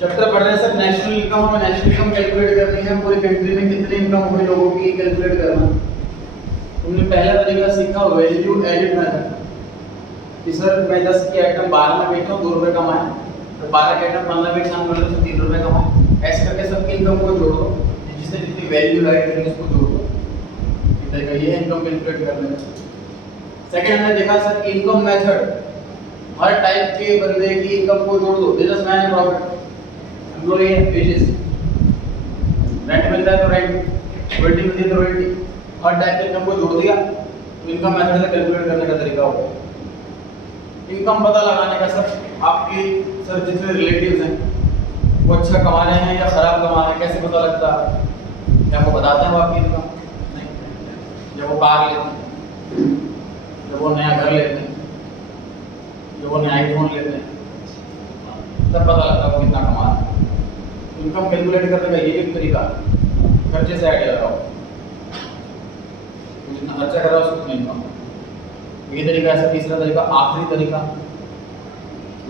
Chapter पढ़ रहे हैं सर नेशनल इनकम। हमें नेशनल इनकम कैलकुलेट करनी है, पूरी कंट्री में कितनी इनकम हुई लोगों की कैलकुलेट करना। तुमने पहला तरीका सीखा वैल्यू एडेड मेथड कि सर मैं 10 की आइटम 12 में बेचता हूँ 2 रुपये कमाए, तो 12 की आइटम 15 में बेचना तो 3 रुपये कमाए। ऐसे करके सबकी इनकम को जोड़ दो, जिससे जितनी वैल्यू ऐड करेंगे उसको जोड़ दो। ये है इनकम कैलकुलेट करने का। सेकंड हमने देखा सर इनकम मेथड, हर टाइप के बंदे की इनकम को जोड़ दो। बिजनेसमैन है प्रॉफिट, एम्प्लॉय है वेजेस, रेंट मिलता है तो रेंट, रॉयल्टी मिलती है तो रॉयल्टी, हर टाइप के इनकम को जोड़ दिया तो इनकम मेथड से कैलकुलेट करने का तरीका होगा। इनकम पता लगाने का सर आपके सर जितने रिलेटिव्स हैं वो अच्छा कमा रहे हैं या खराब कमा रहे हैं कैसे पता लगता है? क्या वो बताते हैं वो आपकी इनकम? नहीं। जब वो कार लेते हैं, जब वो नया घर लेते हैं, जब वो नया आईफोन लेते हैं, तब पता लगता है वो कितना कमा रहा है। इनकम कैलकुलेट करने का ये एक तरीका, खर्चे से आइडिया लगाओ, जितना खर्चा कर रहा है उसको उतनी इनकम। ये तरीका है। तीसरा तरीका, आखिरी तरीका,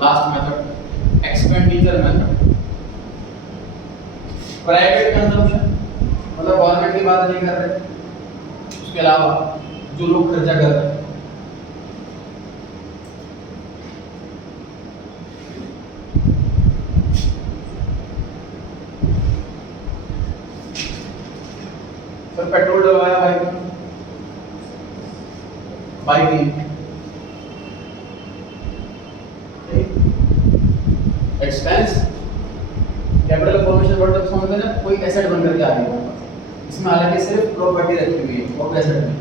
last method, expenditure method. Private consumption मतलब गवर्नमेंट की बात नहीं कर रहे, उसके अलावा जो लोग खर्चा कर रहे हैं। सर पेट्रोल डलवाया बाइक नहीं, एक्सपेंस कैपिटल फॉर्मेशन वर्ड तक समझ में ना, कोई एसेट बन करके आ रही है इसमें, हालांकि सिर्फ प्रॉपर्टी रखी हुई है और एसेट में।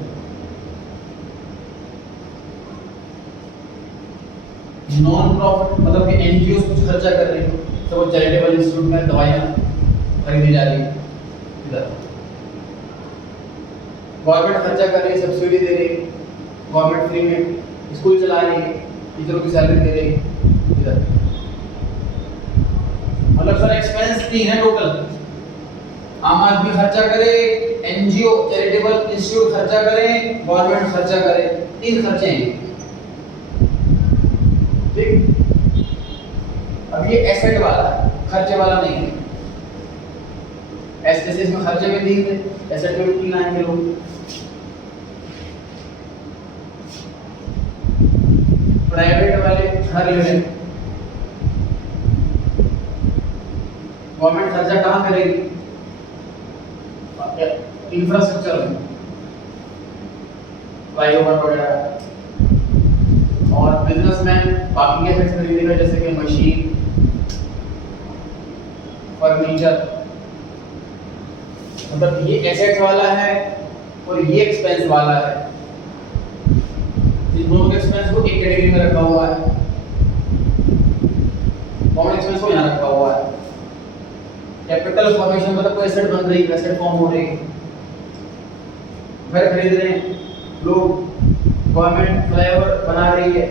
नॉन प्रॉफिट मतलब कि एनजीओ कुछ खर्चा कर रही है, तो वो चैरिटेबल इंस्टीट्यूट में दवाइयाँ खरीदी जा रही है, इधर गवर्नमेंट खर्चा कर रही है, सब्सिडी दे रही है, गवर्नमेंट फ्री में स्कूल चला रही है, टीचरों की सैलरी दे रही है, इधर मतलब सर एक्सपेंस 3 है टोटल। आम आदमी खर्चा करे, एनजीओ चैरिटेबल इंस्टीट्यूट खर्चा करे, गवर्नमेंट खर्चा करे, 3 खर्चे हैं। ठीक, अब ये एसेट वाला खर्चे वाला नहीं है। ऐसे इसमें खर्चे में 3 थे, एसेट में भी 3 आएंगे लोग। प्राइवेट वाले घर ले रहे, गवर्नमेंट खर्चा कहाँ करेगी? इंफ्रास्ट्रक्चर में, फ्लाईओवर वगैरह, और बिजनेसमैन बाकी के एसेट्स खरीदेगा जैसे कि मशीन, फर्नीचर। मतलब ये एसेट वाला है और ये एक्सपेंस वाला है। इन दोनों के एक्सपेंस को एक कैटेगरी में रखा हुआ है, कॉमन एक्सपेंस को यहाँ रखा हुआ है। कैपिटल फॉर्मेशन मतलब कोई एसेट बन रही है, एसेट फॉर्म हो रही है, घर खरीद रहे हैं लोग, गवर्नमेंट फ्लाईओवर बना रही है,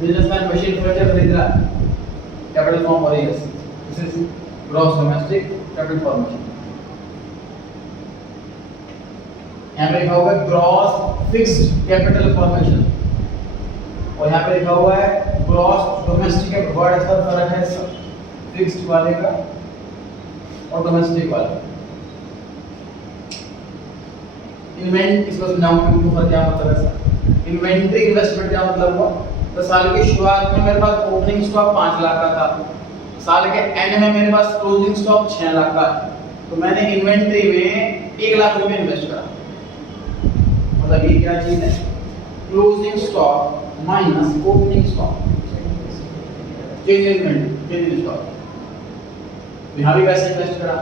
बिजनेसमैन मशीन फर्नीचर खरीद रहा है, कैपिटल फॉर्म हो रही है। This is gross domestic capital formation. यहाँ पे लिखा हुआ है ग्रॉस फिक्स्ड कैपिटल फॉर्मेशन, और यहाँ पे लिखा हुआ है ग्रॉस डोमेस्टिक। वर्ड ऐसा फर्क है फिक्स्ड वाले का और डोमेस्टिक वाला। इन्वेंट इसको समझाऊंगा कि फर्क क्या मतलब है सर। इन्वेंट्री इन्वेस्टमेंट क्या मतलब हुआ? तो साल की शुरुआत में मेरे पास ओपनिंग स्टॉक 5 लाख का था, साल के एंड में मेरे पास क्लोजिंग स्टॉक 6 लाख का है, तो मैंने इन्वेंट्री में 1 लाख रुपए इन्वेस्ट करा। मतलब ये क्या चीज है? Closing stock minus opening stock, change in inventory, change in stock. यहाँ भी पैसे इन्वेस्ट करा,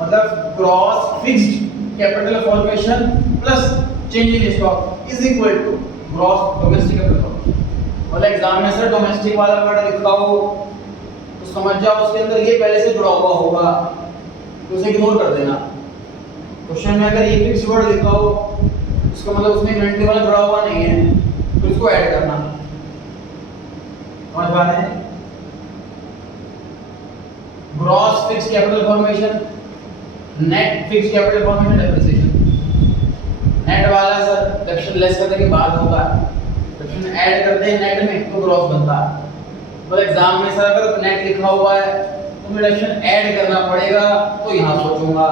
मतलब gross fixed capital formation plus change in stock is equal to gross domestic capital formation. मतलब एग्जाम में सर डोमेस्टिक वाला वर्ड लिखा हो तो समझ जाओ उसके अंदर ये पहले से जुड़ा हुआ होगा, तो उसे इग्नोर कर देना। क्वेश्चन में अगर ये फिक्स वर्ड लिखा हो इसका मतलब उसमें इन्वेंट्री वाला जुड़ा हुआ नहीं है, तो इसको ऐड करना। समझ पा रहे हैं? Gross fixed capital formation, net fixed capital formation, depreciation. Net वाला सर डेप्रिसिएशन लेस करने के बाद होता है, डेप्रिसिएशन ऐड करते हैं नेट में तो ग्रॉस बनता है। मतलब एग्जाम में सर अगर नेट लिखा हुआ है तो रिडक्शन ऐड करना पड़ेगा तो यहाँ पहुंचूंगा,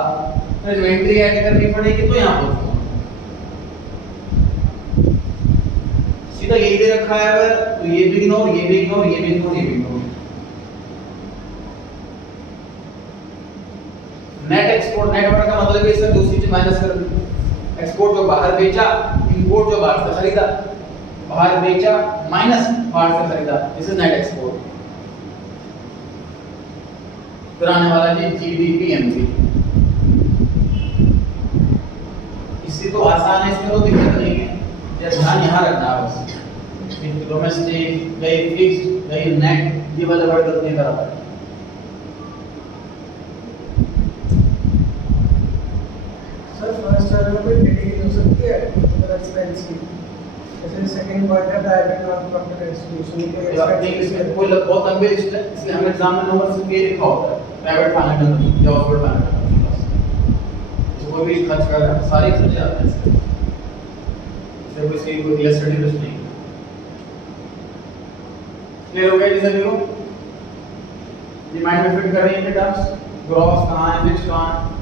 इन्वेंट्री ऐड करनी पड़ेगी तो यहाँ पहुंचूंगा। सीधा यही दे रखा है अगर, तो ये भी इग्नोर, ये भी इग्नोर, ये भी इग्नोर, ये भी ignore. Net export, net word का मतलब है सर दूसरी चीज माइनस कर दी। एक्सपोर्ट जो बाहर बेचा, इंपोर्ट जो बाहर से खरीदा, बाहर बेचा माइनस बाहर से खरीदा, दिस इज नेट एक्सपोर्ट। फिर आने वाला जी जीडीपी एमपी। इससे तो आसान है, इसमें तो दिक्कत नहीं है, जस्ट ध्यान यहाँ रखना है बस। डोमेस्टिक गई फिक्स्ड गई नेट, ये वाला वर्ड गलती नहीं करा। सर फर्स्ट चरण में डेडिकेट हो सकती है मतलब एक्सपेंस की, जैसे second quarter direct non profit distribution के इसमें कोई बहुत लंबे लिस्ट है, इसलिए हमें एग्जाम में नंबर सिर्फ ये लिखा होता है प्राइवेट फाइनेंस या गवर्नमेंट फाइनेंस। जो कोई भी खर्च कर रहा है सारे खर्चे आते हैं इसमें, इसलिए कोई इसकी कोई क्लियर स्टडी लिस्ट नहीं। क्लियर हो गया जी सभी को? ये माइंड में फिट कर रही है टर्म्स, ग्रॉस कहाँ है, फिक्स कहाँ है।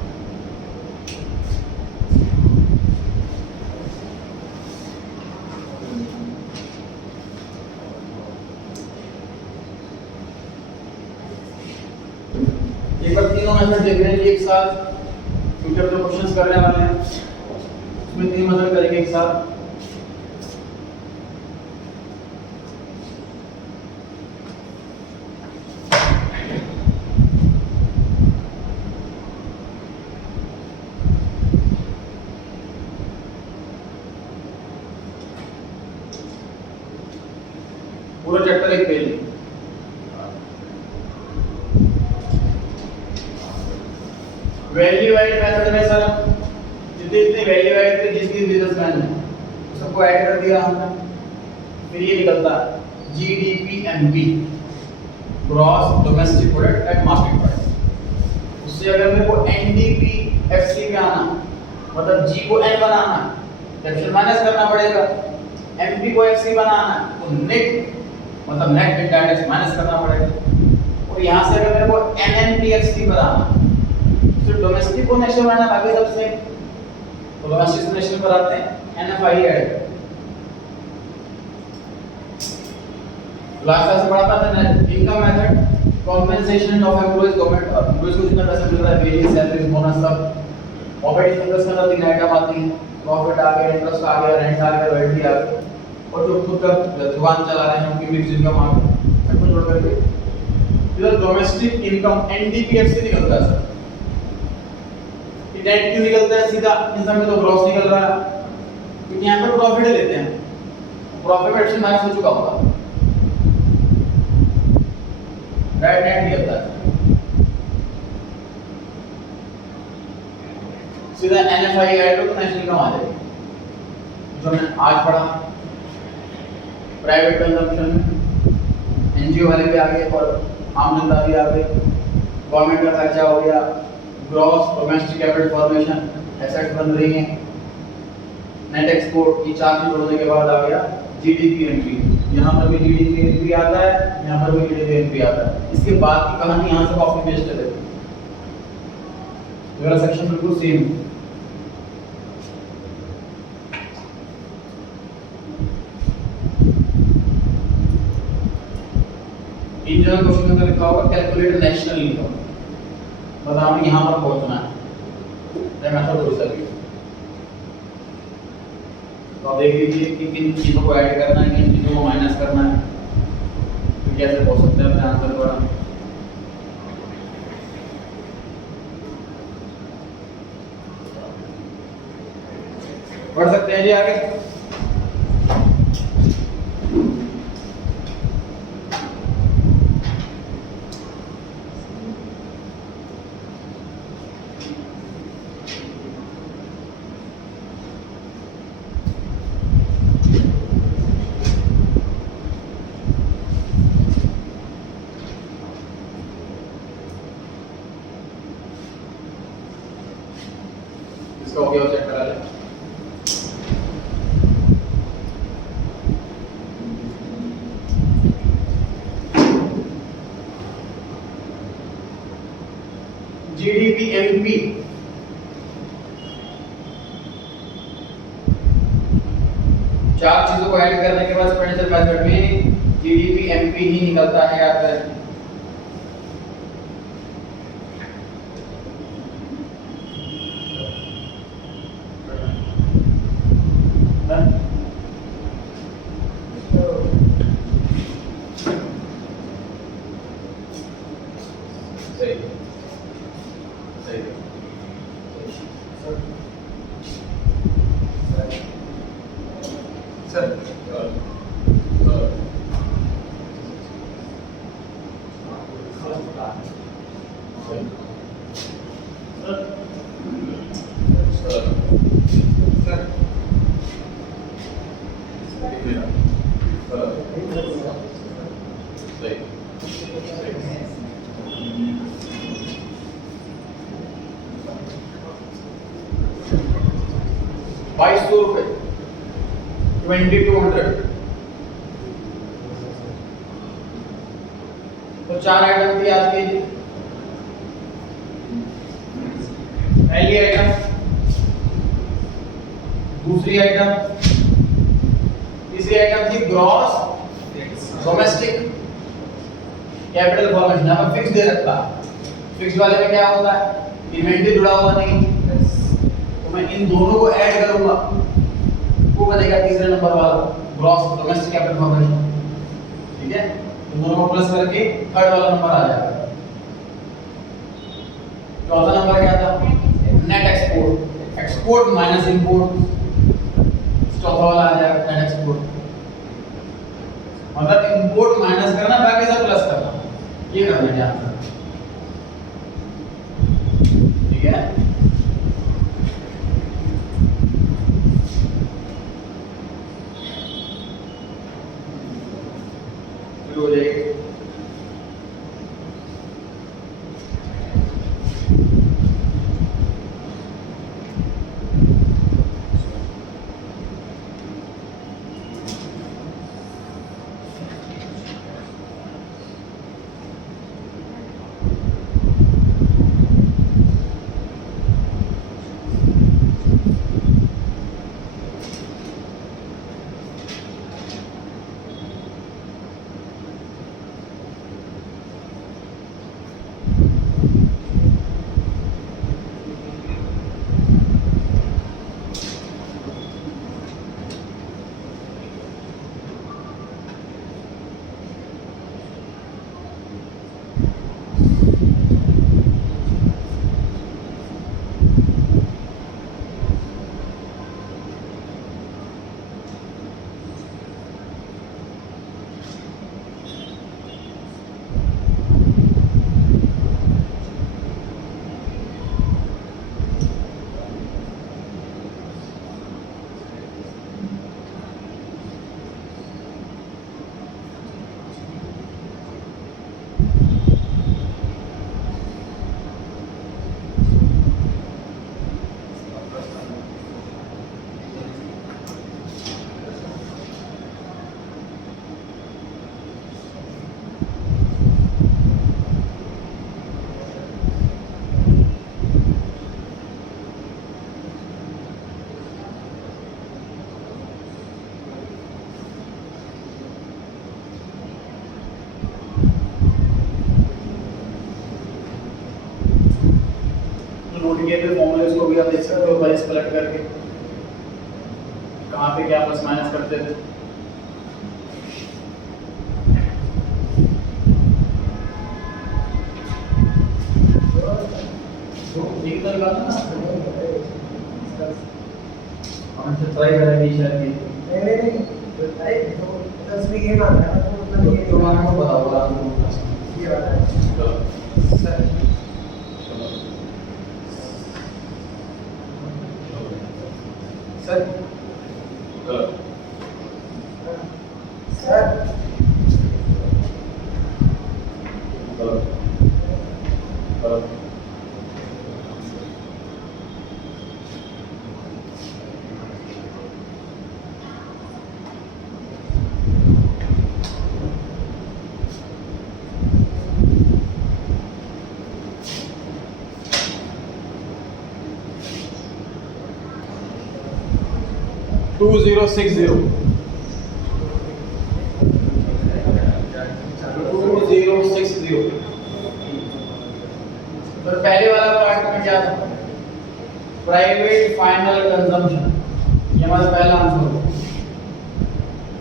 एक बार तीनों मेथड देख रहे हैं एक साथ, फ्यूचर जो क्वेश्चंस करने वाले हैं उसमें तीन मेथड करेंगे एक साथ। पूरा चैप्टर एक पेज। वैल्यू एड मेथड में सर जितनी वैल्यू एड करी जिसकी बिजनेसमैन है सबको ऐड कर दिया हमने, फिर ये निकलता है जीडीपीएमपी, gross domestic product at market price. उससे अगर मेरे को एनडीपीएफसी में आना, मतलब जी को एन बनाना, डेफिनेशन माइनस करना पड़ेगा, एमपी को एफसी बनाना तो नेट मतलब नेट इंडेक्स माइनस करना पड़ेगा। और यहाँ से अगर मेरे को एनएनपीएफसी बनाना, तो डोमेस्टिक को नेशनल बनाना बाकी सबसे, तो डोमेस्टिक से नेशनल बनाते हैं एनएफआई ऐड। लास्ट क्लास में पढ़ा था income method, compensation of employees government, employees को जितना पैसा मिल रहा है, वेजेस, सैलरीज, बोनस सब ऑपरेटिंग इनकम के अंदर तीन आइटम आती हैं, प्रॉफिट आ गया, इंटरेस्ट आ गया, रेंट आ गया, रॉयल्टी आ गया, और जो खुद का दुकान चला रहे हैं उनकी मिक्स इनकम आ गई, सबको जोड़ करके इधर डोमेस्टिक इनकम एनडीपीएफ से निकलता है सर। नेट क्यों निकलता है सीधा, इंसान में तो ग्रॉस निकल रहा है क्योंकि यहाँ पर प्रॉफिट लेते हैं, प्रॉफिट में माइनस हो चुका होगा, राइट, नेट निकलता है सीधा एनएफआई ऐड हो तो नेशनल इनकम आ जाएगी। जो हमने आज पढ़ा प्राइवेट कंजम्पशन, एनजीओ वाले भी आ गए और आम जनता भी आ गई, गवर्नमेंट का खर्चा हो गया, gross domestic capital formation, assets बन रही हैं, नेट एक्सपोर्ट, ये चार चीज जोड़ने के बाद आ गया जीडीपीएमपी। यहाँ पर भी जीडीपीएमपी आता है, यहाँ पर भी जीडीपीएमपी आता है। इसके बाद की कहानी यहाँ से कॉपी पेस्ट कर देते हैं, मेरा सेक्शन बिल्कुल सेम है। इन जनरल क्वेश्चन में लिखा होगा कैलकुलेट नेशनल इनकम, बताओ यहाँ पर पहुंचना है मेथड हो सके। तो आप देख लीजिए कि किन चीजों को ऐड करना है, किन चीजों को माइनस करना है, तो कैसे पहुंच सकते हैं अपने आंसर पर। पढ़ सकते हैं जी आगे। इसका हो गया चेक करा ले। जीडीपी एमपी, चार चीजों को ऐड करने के बाद एक्सपेंडिचर मेथड में जीडीपी एमपी ही निकलता है। याद करें। सही सही सर ₹2200 2200। तो चार आइटम थी आज की। पहली आइटम, दूसरी आइटम, तीसरी आइटम थी ग्रॉस डोमेस्टिक कैपिटल फॉर्मेशन। यहाँ पर फिक्स दे रखा। फिक्स वाले में क्या होता है, इन्वेंटरी जुड़ा हुआ नहीं, तो मैं इन दोनों को ऐड करूंगा, वो बनेगा तीसरे नंबर वाला ग्रॉस डोमेस्टिक कैपिटल फॉर्मेशन। ठीक है, इन दोनों को प्लस करके थर्ड वाला नंबर आ जाएगा। चौथा नंबर क्या था, net export, export minus import, चौथा वाला आ जाएगा नेट एक्सपोर्ट। मतलब इंपोर्ट माइनस करना, बाकी सब प्लस करना, ये करना है आंसर। ठीक है, शुरू हो जाएगी। नोट किए थे फॉर्मूले को भी आप देख सकते हो, बाइस पलट करके कहाँ पे क्या प्लस माइनस करते थे। एक तो निकालना ना, हम से ट्राई करेंगे शायद। नहीं अरे तो 10 में ये मांगा था, तो मतलब ये तो मांगा को बताओ आपको ये वाला है। सर सर सर 2060 तो पहले वाला पार्ट में क्या था? प्राइवेट फाइनल कंजम्पशन, ये हमारा पहला आंसर होगा,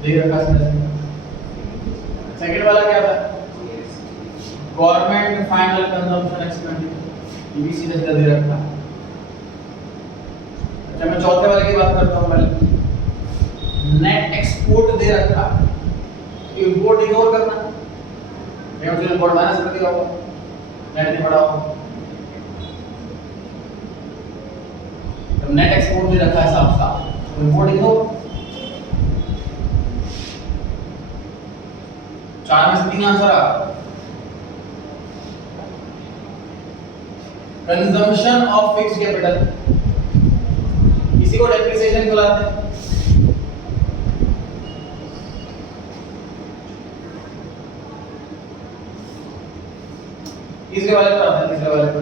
दे रखा है। सेकंड वाला क्या था? गवर्नमेंट फाइनल कंजम्पशन एक्सपेंडिचर, ये भी सीधा सीधा दे रखा है। अच्छा, मैं चौथे वाले की बात करता हूँ पहले। नेट एक्सपोर्ट दे रखा, इंपोर्ट इग्नोर करना, मैं उसे इंपोर्ट माइनस कर दिया होगा, नेट नहीं बढ़ा होगा। तो नेट एक्सपोर्ट दे रखा है साफ साफ, तो इंपोर्ट इग्नोर। 4 में से 3 आंसर आ। कंजम्पशन ऑफ फिक्स्ड कैपिटल, इसी को डेप्रिसिएशन बुलाते हैं। तीसरे वाले पर आते हैं, तीसरे वाले पर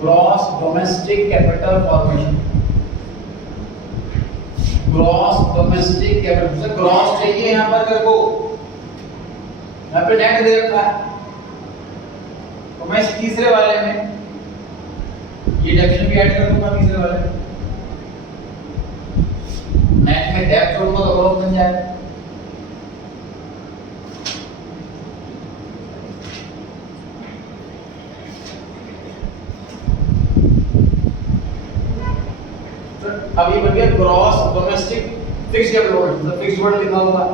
gross domestic capital formation. Gross domestic capital, gross चाहिए यहां पर तेरे को, यहां पे नेट दे रखा है, तो मैं इस तीसरे वाले में ये डेफिनेशन भी ऐड कर दूंगा। तीसरे वाले में नेट में डेप्थ जोड़ूंगा तो ग्रॉस बन जाएगा। अब ये बन गया gross domestic fixed capital formation, तो फिक्स्ड वर्ड लिखा होगा।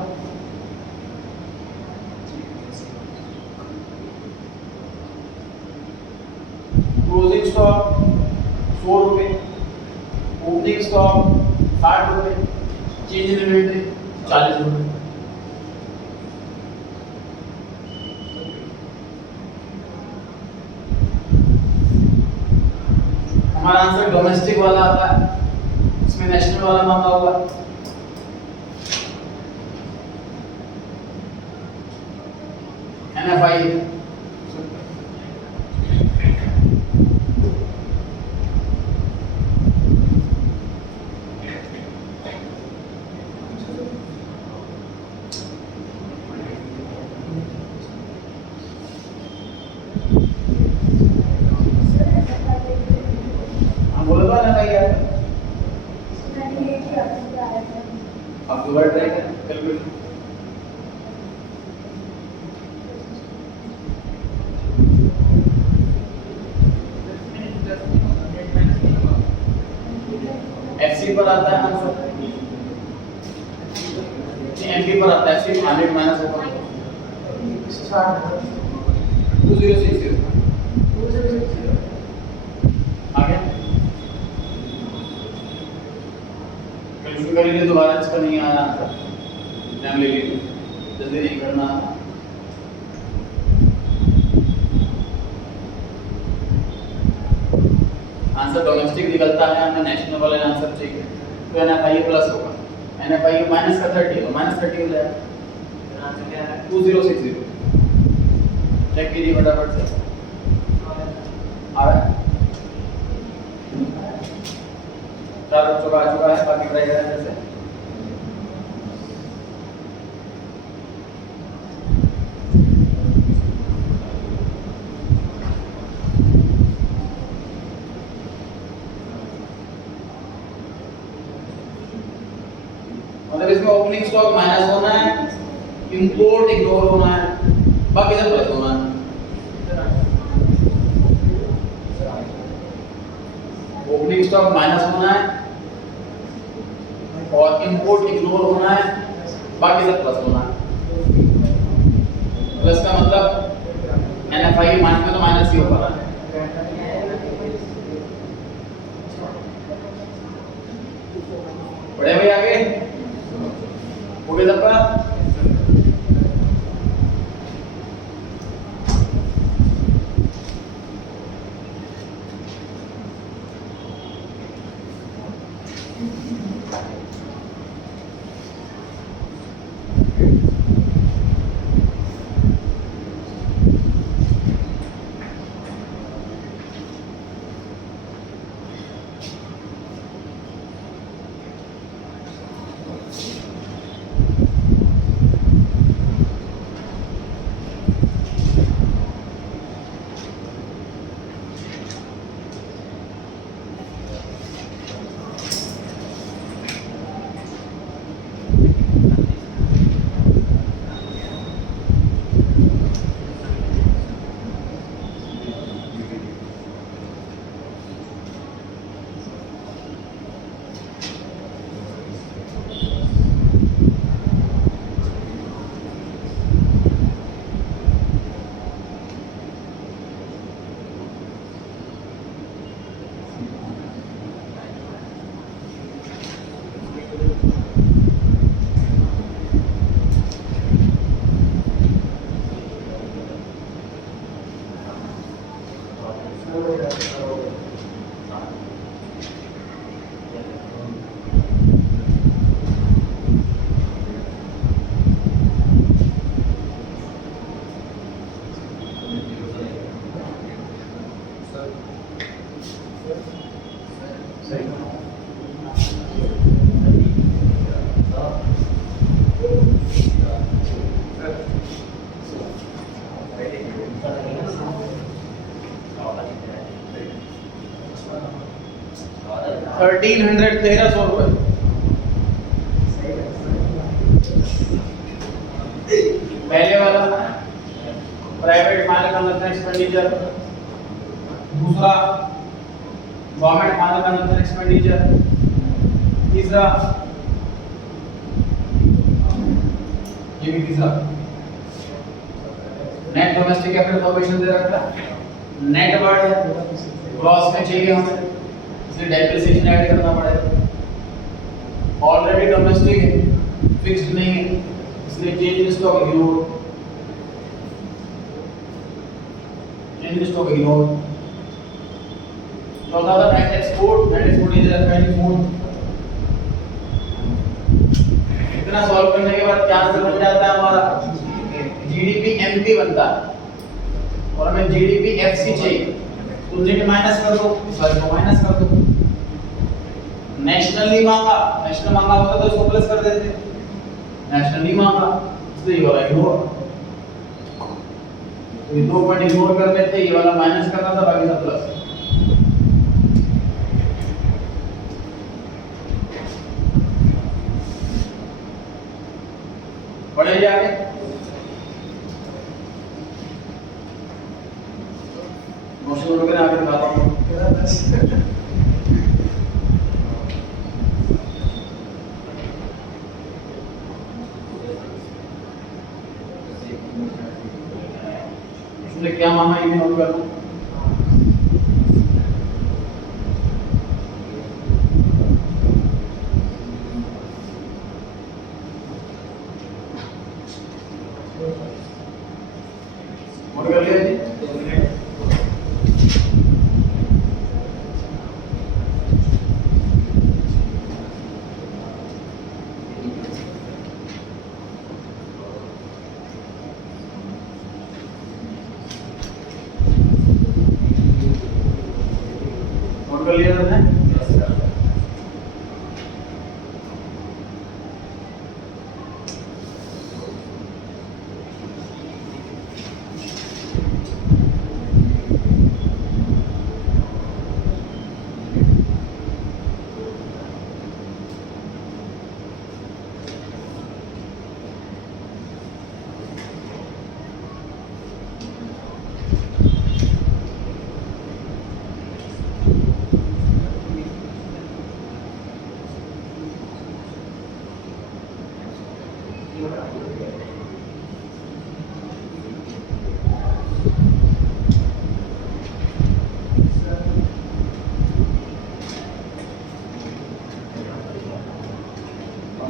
क्लोजिंग स्टॉक 100 रुपए, ओपनिंग स्टॉक 60 रुपए, चेंज इन इन्वेंटरी 40 रुपए। हमारा आंसर डोमेस्टिक वाला आता है, इसमें नेशनल वाला मांगा होगा। NFI बोलो तो NFI क्या है? आप दोबारा ट्राई करें कैलकुलेशन। FC पर आता है आंसर, MP पर आता है, FC 100 माइनस होगा 2060 आगे कैलकुलेट कर लीजिए। दोबारा इसका नहीं आया आंसर, टाइम ले लीजिए, जल्दी नहीं करना। आंसर डोमेस्टिक निकलता है, हमें नेशनल वाले आंसर चाहिए, तो NFI प्लस होगा। NFI माइनस का 30 तो माइनस 30 हो जाएगा। आंसर क्या है? 2060। चेक कीजिए फटाफट से, आ रहा है? 4 बच्चों का आ चुका है, बाकी ट्राई करें जैसे। मतलब इसमें ओपनिंग स्टॉक माइनस होना है, इंपोर्ट इग्नोर होना है, बाकी सब प्लस होना है। ओपनिंग स्टॉक माइनस होना है और इंपोर्ट इग्नोर होना है, बाकी सब प्लस होना है। प्लस का मतलब NFI माइनस में तो माइनस ही होगा ना। बढ़े भाई आगे हो गया सबका। 1300 रुपए। पहले वाला प्राइवेट फाइनल कंजप्शन एक्सपेंडिचर, दूसरा गवर्नमेंट फाइनल कंजप्शन एक्सपेंडिचर, तीसरा ये भी तीसरा नेट डोमेस्टिक कैपिटल फॉर्मेशन दे रखा है, नेट वर्ड है, ग्रॉस में चाहिए हमें, इसलिए डेप्रिसिएशन ऐड करना पड़ेगा। ऑलरेडी डोमेस्टिक है, फिक्स्ड नहीं है, इसलिए change in stock ignore, change in stock ignore. चौथा था नेट एक्सपोर्ट इज एक्सपोर्ट। इतना सॉल्व करने के बाद क्या आंसर बन जाता है हमारा? जीडीपी एमपी बनता है और हमें जीडीपी एफसी चाहिए, तो नेट माइनस कर दो, सॉरी को माइनस कर दो। नेशनल नहीं मांगा, नेशनल मांगा होता तो इसको प्लस कर देते, नेशनल नहीं मांगा इसलिए ये वाला इग्नोर, तो ये दो पॉइंट इग्नोर कर लेते, ये वाला माइनस करना था, बाकी सब प्लस। पढ़े जाके क्वेश्चन वगैरह आगे दिखाता हूँ। इसने क्या माना ये भी नोट करना। नोट कर लिया जी। नोट कर लिया आपने?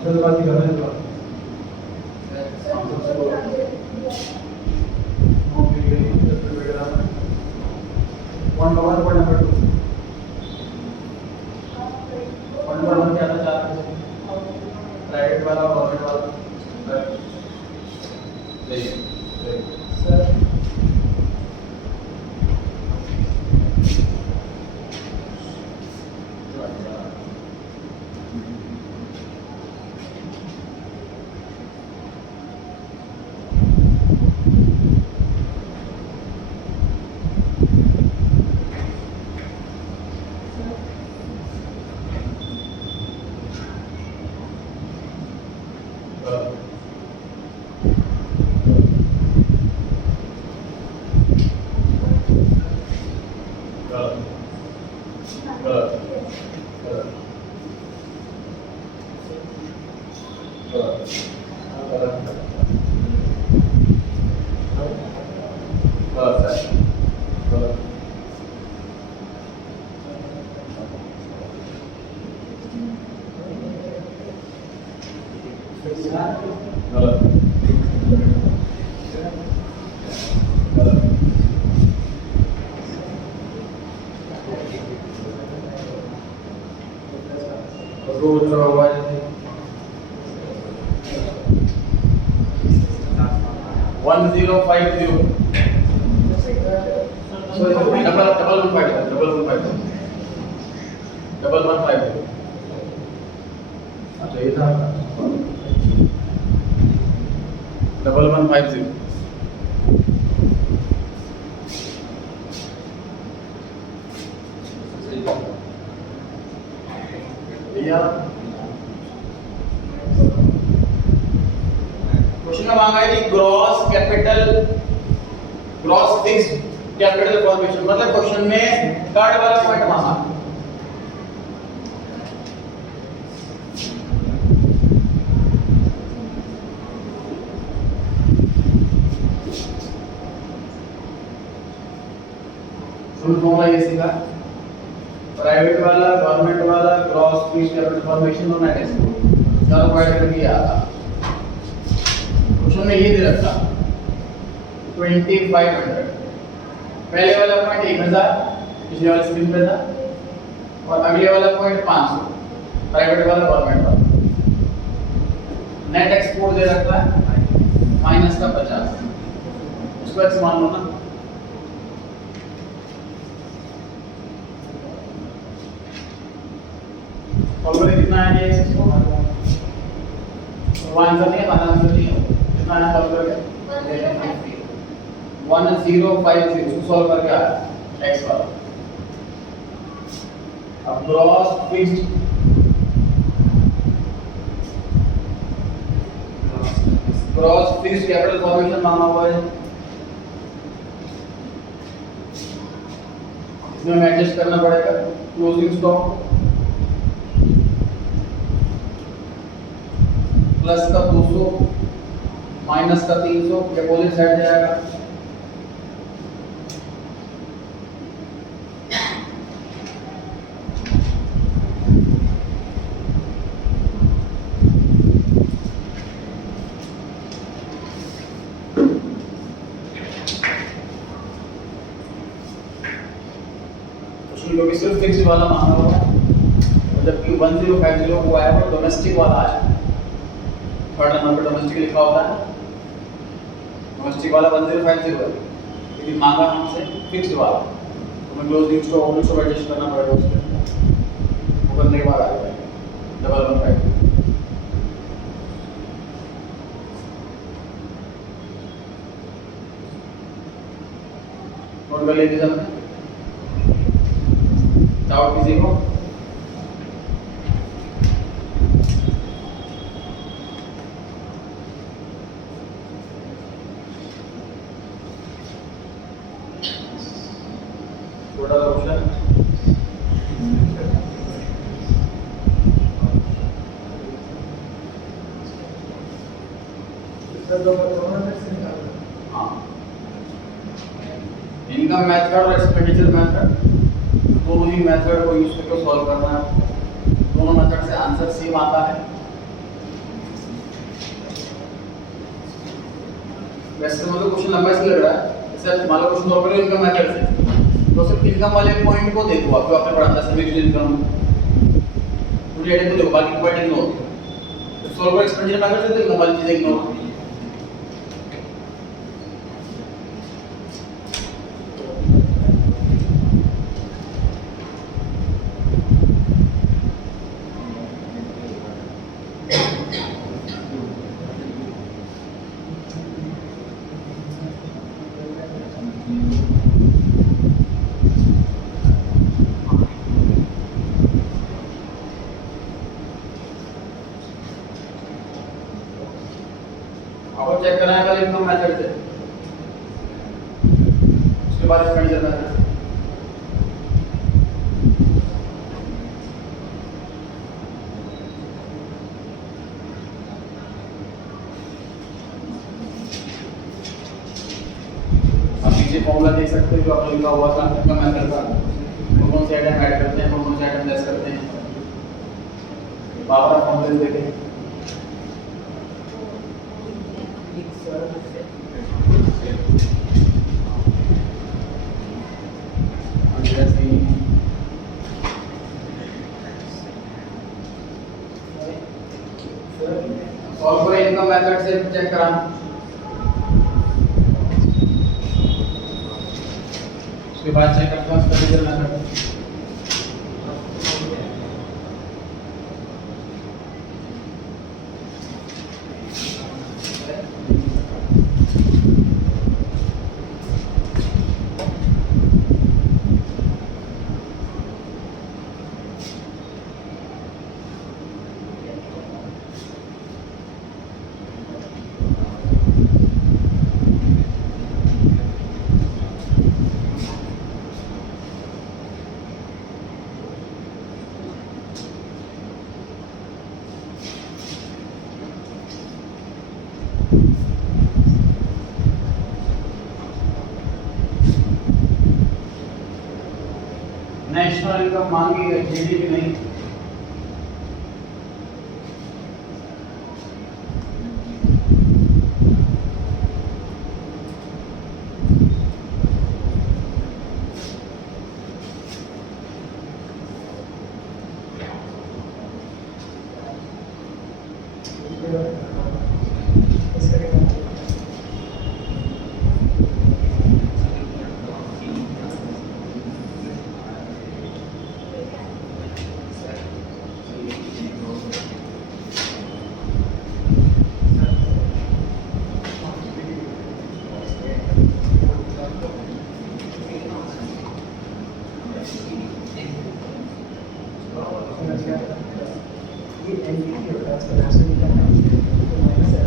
बात कर रहे हैं one number point number 2 point number 1 क्या था? चार प्राइवेट वाला गवर्नमेंट वाला सही sir. Capital gross fixed capital formation, मतलब क्वेश्चन में कार्ड वाला पॉइंट मांगा। फुल फॉर्मूला ये सीखा, प्राइवेट वाला, गवर्नमेंट वाला, ग्रॉस फिक्स्ड कैपिटल फॉर्मेशन और नेट एक्सपोर्ट चारों पॉइंट करके आता। क्वेश्चन में ये दे रखा 2500, पहले वाला पॉइंट 1000 पिछले वाले स्क्रीन पे था, और अगले वाला पॉइंट 500 प्राइवेट वाला, गवर्नमेंट वाला। नेट एक्सपोर्ट दे रखा है माइनस का 50, उसको एक्स मान लो ना। फॉर्मूला कितना है ये एक्स को, वो आंसर नहीं है, आंसर नहीं है, कितना है सॉल्व करके 1050 इसको सॉल्व करके आया एक्स वाला। अब ग्रॉस फिक्स्ड कैपिटल फॉर्मेशन मांगा हुआ है, इसमें हमें एडजस्ट करना पड़ेगा क्लोजिंग स्टॉक प्लस का 200 माइनस का 300, डिपॉजिट साइड जाएगा। क्योंकि सिर्फ फिक्स्ड वाला मांगा हुआ है, जबकि 1050 हुआ है वो डोमेस्टिक वाला आया। थर्ड नंबर पे डोमेस्टिक लिखा होता है, डोमेस्टिक वाला 1050 है, लेकिन मांगा हमसे फिक्स्ड वाला, तो हमें closing stock opening stock adjust करना पड़ेगा उसमें, वो करने के बाद आ जाएगा 1150। नोट कर लीजिए सबने, डाउट किसी को? छोटा सा क्वेश्चन, हाँ, इनकम मेथड और एक्सपेंडिचर मेथड, दोनों ही मेथड को यूज करके सॉल्व करना है। दोनों मेथड से आंसर सेम आता है। वैसे तो मतलब क्वेश्चन लंबा इसलिए लग रहा है, जैसे मान लो क्वेश्चन सॉल्व करो इनकम मेथड से, तो सिर्फ इनकम वाले पॉइंट को देखो, आपको आपने पढ़ा था सिर्फ इनकम पूरी हेडिंग को देखो, बाकी पॉइंट इग्नोर। तो सॉल्व करो एक्सपेंडिचर मेथड से तो इनकम वाली चीजें इग्नोर। आपको चेक करना है पहले इनकम मेथड से, उसके बाद एक्सपेंडिचर मेथड से। आप पीछे फॉर्मूला देख सकते हो जो आपने लिखा हुआ था इनकम मेथड का, कौन से आइटम ऐड करते हैं, कौन से आइटम लेस करते हैं, बार-बार फॉर्मूले देखें। सॉल्व करें इनकम मेथड से, चेक करा, उसके बाद चेक करते हैं एक्सपेंडिचर मेथड। नेशनल इनकम मांगी है, जीडीपी नहीं। ये एनडीपी होता है, उसका नेशनल इनकम तो माइनस है।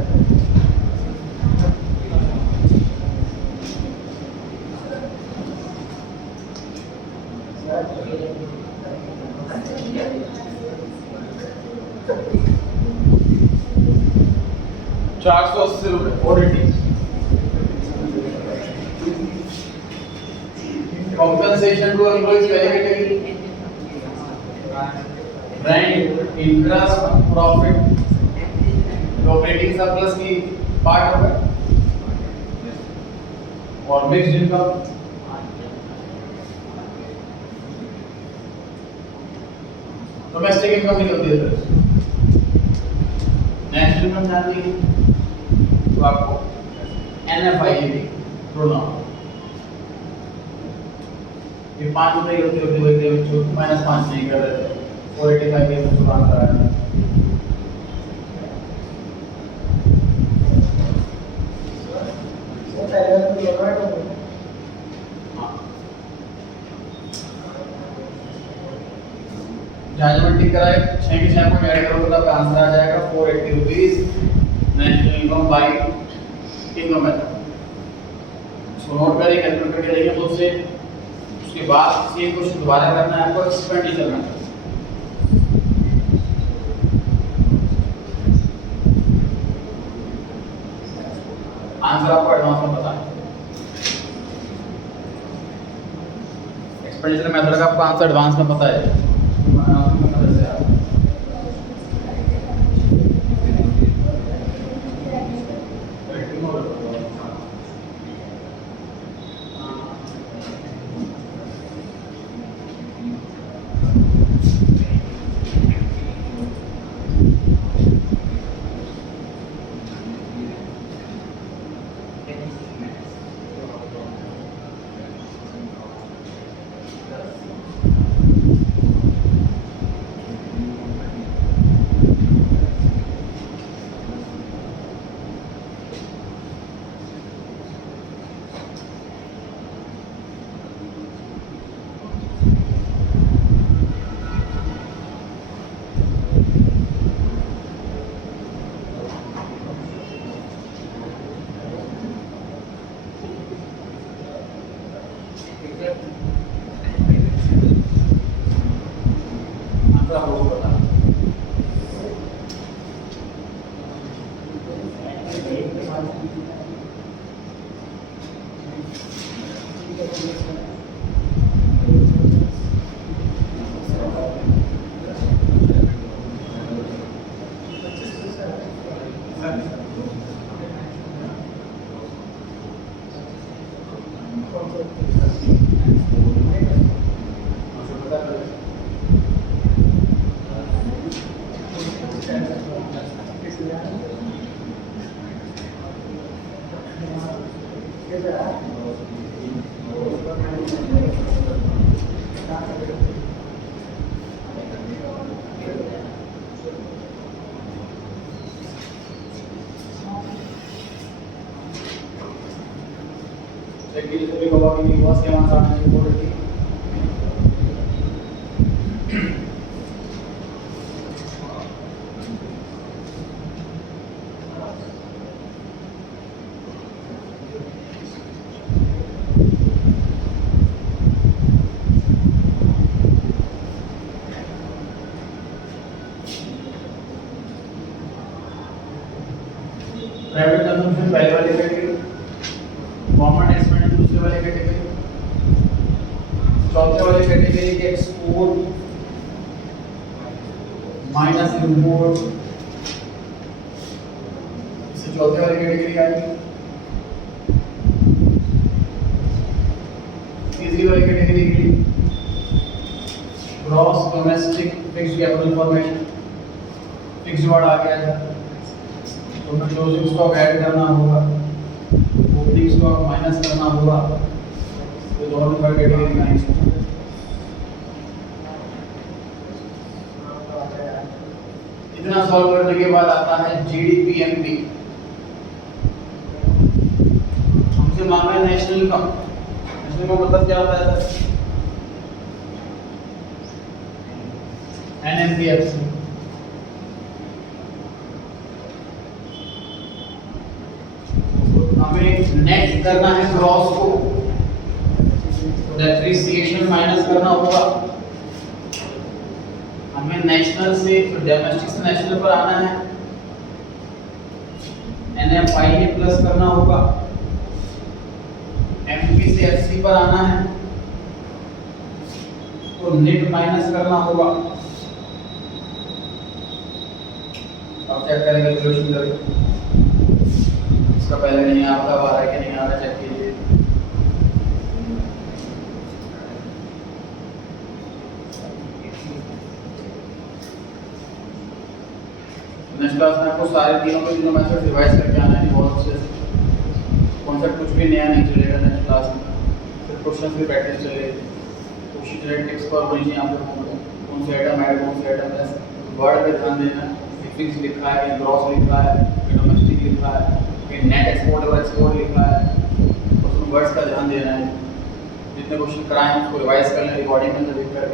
चार सौ अस्सी रुपये auditing. Compensation to employees category, rent, interest, profit, operating surplus की पार्ट होगा और मिक्स्ड इनकम। डोमेस्टिक इनकम निकलती है सर, नेशनल इनकम जानती है तो आपको NFI भी प्रोनाउन ये 5 रुपए की होती है, वही बच्चों -5 नहीं कर रहे थे, 485 के बच्चों आंसर आया। जजमेंट टिक कराए 6 के 6 पॉइंट ऐड करोगे तो आपका आंसर आ जाएगा 480 rupees national income by income method. इसको नोट करिए, कैलकुलेट करके देखिए खुद से। उसके बाद सेम क्वेश्चन दोबारा करना है आपको एक्सपेंडिचर मेथड। आंसर आपको एडवांस में पता है, एक्सपेंडिचर मेथड का आपको आंसर एडवांस में पता है। प्राइवेट कंजम्पशन पहले वाली कैटेगरी, गवर्नमेंट एक्सपेंडिचर दूसरे वाली कैटेगरी। चौथे वाले कैटेगरी के एक्सपोर्ट माइनस इंपोर्ट, इससे चौथे वाली कैटेगरी आएगी। तीसरी वाली कैटेगरी की gross domestic fixed capital formation, fixed word आ गया है तो हमें क्लोजिंग स्टॉक ऐड करना होगा, ओपनिंग स्टॉक माइनस करना होगा, तो दोनों थर्ड कैटेगरी में आएंगे। इतना सॉल्व करने के बाद आता है जीडीपीएमपी। हमसे मांगा है नेशनल इनकम। नेशनल इनकम मतलब क्या होता है सर? एनएमपीएफसी। हमें नेट करना है ग्रॉस को, डेप्रिसिएशन माइनस करना होगा। हमें नेशनल से डोमेस्टिक से नेशनल पर आना है, एनएफआई प्लस करना होगा, एमपी से एफसी पर आना है तो नेट माइनस करना होगा। अब चेक करेंगे कैलकुलेशन करके, इसका पहले नहीं आता, अब आ रहा है कि नहीं आ रहा, चेक कीजिए। नेक्स्ट क्लास में आपको सारे तीनों मेथड रिवाइज करके आना है, बहुत अच्छे से। कॉन्सेप्ट कुछ भी नया नहीं चलेगा नेक्स्ट क्लास में, सिर्फ क्वेश्चंस की प्रैक्टिस चलेगी। कोशिश करें टिप्स पर होनी चाहिए आपको, कौन से आइटम ऐड, कौन से आइटम लेस, वर्ड पे ध्यान देना। फिक्स लिखा है कि ग्रॉस लिखा है कि डोमेस्टिक लिखा है कि नेट एक्सपोर्ट और एक्सपोर्ट लिखा है, उसमें वर्ड्स का ध्यान देना है। जितने क्वेश्चन कराएं उसको रिवाइज कर लें, रिकॉर्डिंग में देख कर